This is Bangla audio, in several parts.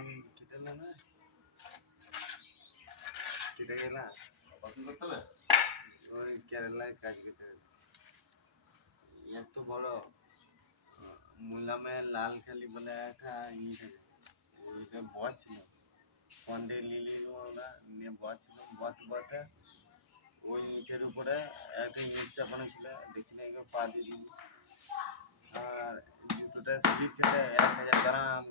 এখন কেটে না না কেটে গেলা অপারেশন করতে হবে। ওই কেরালায় কাজ করতে এত বড় মুলামে লাল খালি বলে একটা ই থাকে ওইটা বট ছিল পন্ডে লিলি ওরা নিয়ে বট ছিল বটে ওই ইটের উপরে একটা ইট চাপানো ছিল দেখি না এগুলো পা দিয়ে দিই আর জুতোটা স্লিপ খেতে 1000 গ্রাম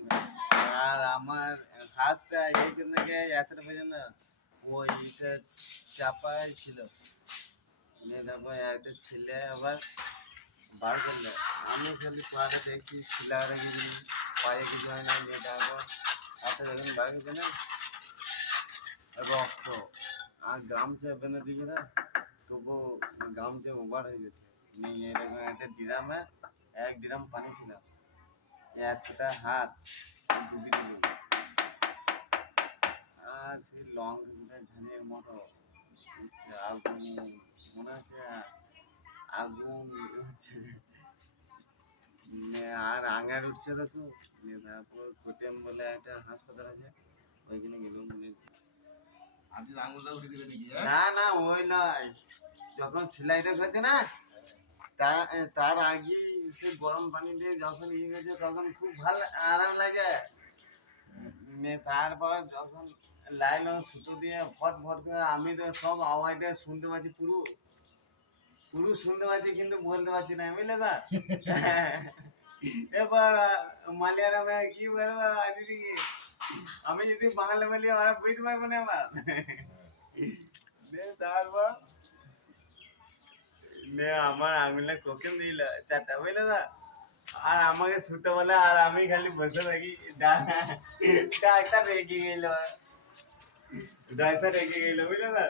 আর আমার হাতটা এইখান থেকে এতটা পর্যন্ত ওই ইটের চাপাই ছিল নিয়ে তারপর একটা ছেলে আবার বার করলো আমি খালি পাটা দেখছি শিলা রেখে দিই পায়ে কিছু হয় না নিয়ে তারপর হাতে যখন বার করছে না রক্ত আর গামছা বেঁধে দিকে না তবু গামছা ওভার হয়ে গেছে নিয়ে এরকম একটা ড্রামে 1 ড্রাম পানি ছিল এতটা হাত ডুবি দিল আর সেই লং ঝাঁঝের মতো উঠছে আগুন মনে হচ্ছে আগুন হচ্ছে আর আঙার উঠছে তো তারপর কোটেম বলে একটা হাসপাতাল আছে ওইখানে গেলাম আপনি আঙুলটা উঠে দিবেন নাকি? না না ওই নয় যখন সেলাইটা করছে না তার আগে সে গরম পানি দিয়ে যখন ইয়ে গেছে তখন খুব ভালো আরাম লাগে তারপর যখন লাইন সুতো দিয়ে ফট ফট করে আমি তো সব আওয়াজটা শুনতে পাচ্ছি পুরো পুরো শুনতে পাচ্ছি কিন্তু বলতে পারছি না বুঝলে দা এবার মালিয়ারামে কি বলবো দিদি আমি যদি বাংলা বলি ওরা বুঝতে পারবো না এবার তারপর আমার আঙুলে কোকেন দিল 4টা বুঝলে দা আর আমাকে শুতে বলে আর আমি খালি বসে থাকি ডাক্তার রেগে গেল বুঝলে দা